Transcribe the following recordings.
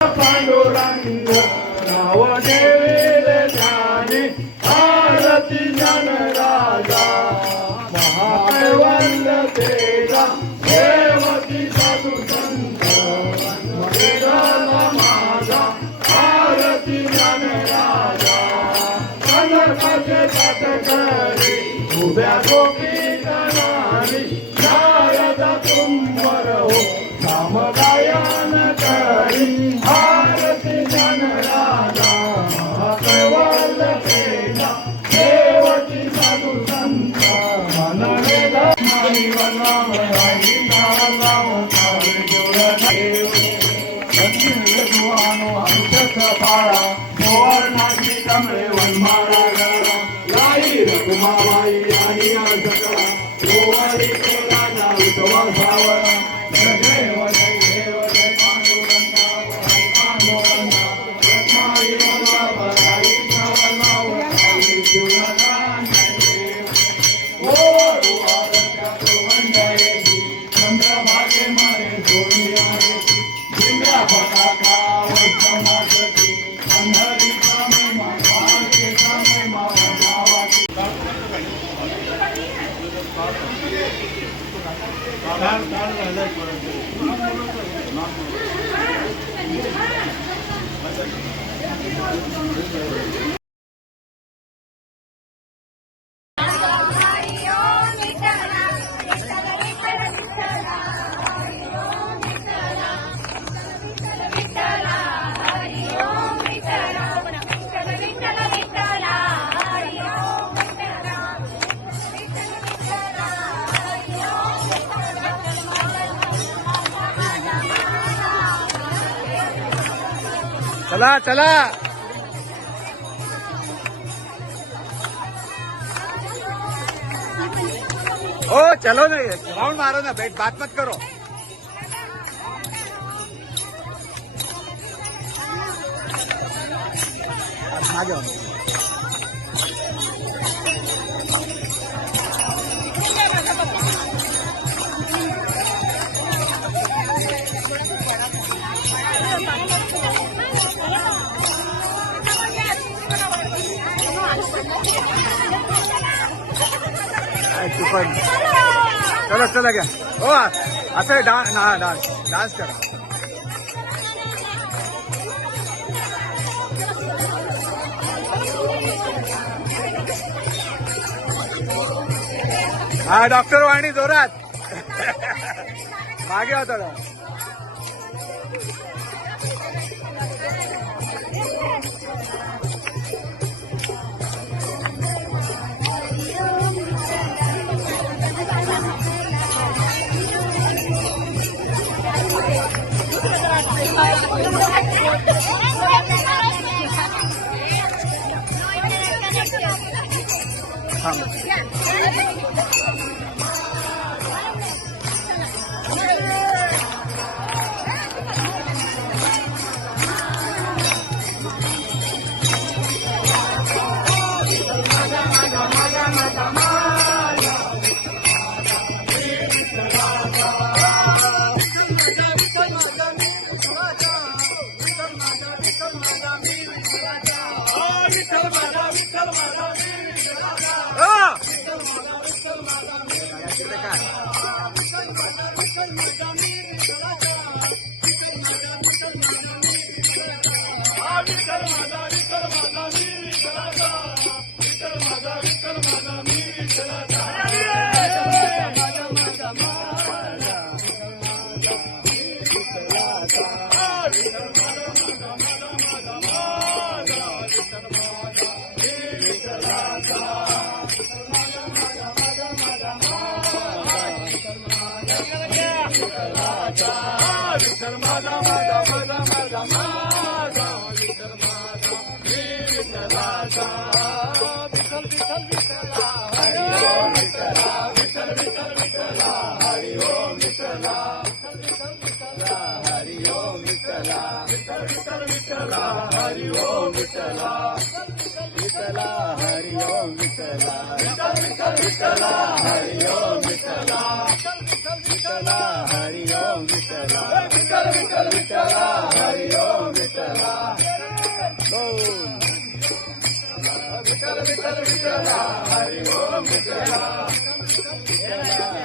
पांडुरंग नाव देवीले ज्ञानी आरती ज्ञान राजा महाकैवल्य तेजा देवती साधू संत माझा आरती ज्ञान राजा कनकाचे सातकरी उभ्या गोपीनानी शारदा तुंबर हो सामगायन करी आरती जन राजा कैवल्य तेजा देवती साधू संत मनवे धर्माई वनामराई नाराव सावे जोडदेव दुआनो अंशत पाळा मोरनाची कमळे वनमाळा गळा लाई रघुमाबाई आणि सकळा गोवारी राजा विठवा सावळा देव देव जय पांडुरंगा हरी पांडुरंगा रत्नाई वनवाई नाव सावे जोडदेव ओ रुवारच्या मंडळी चंद्रभागे मारे जोडी आहे दिव्या पताका वसनाची अंधारी कामे मावाचे कामे मावाची चला चला ओ चलो ना राउंड मारो ना बैठ बात मत करो आ जाओ चलो चला गया ओ असं डान्स करा हा डॉक्टर वाणी जोरात मागे होता विठ्ठल माझा माझा माझा माझा माझा विठ्ठल माझा मी विठ्ठलाचा विठ्ठल विठ्ठल विठ्ठला हरी ओम विठ्ठला विठ्ठल विठ्ठल विठ्ठला हरी ओम विठ्ठला विठ्ठल विठ्ठला हरी ओम विठ्ठला विठ्ठल विठ्ठल विठ्ठला हरी ओम विठ्ठला विठ्ठला हरी ओम विठ्ठला विठ्ठल विठ्ठल विठ्ठला हरी ओम विठ्ठला विठ्ठला हरी ओम विठ्ठला विठ्ठल विठ्ठल विठ्ठला हरी ओम विठ्ठला विठ्ठल विठ्ठल विठ्ठला हरी ओम विठ्ठला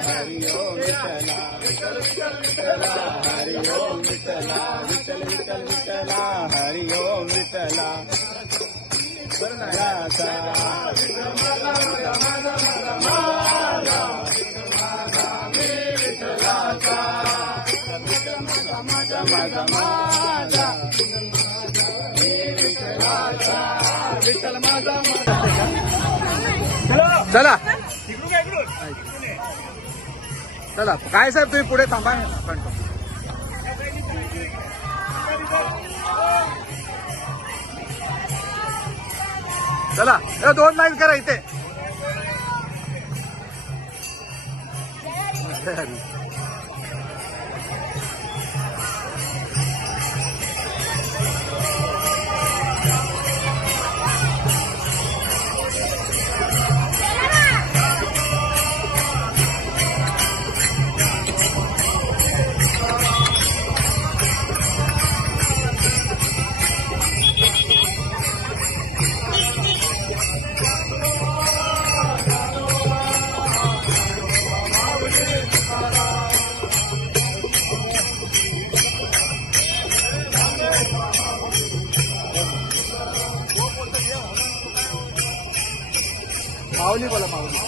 हरी ओम विठ्ठला विठ्ठल विठ्ठल विठ्ठला हरी ओम विठ्ठला विठ्ठल विठ्ठल विठ्ठला हरी ओम विठ्ठला राजा माझा माझा विठ्ठल माझा चला चला काय साहेब तुम्ही पुढे थांबा चला 2 लाईन करा इथे माऊली बोला माऊली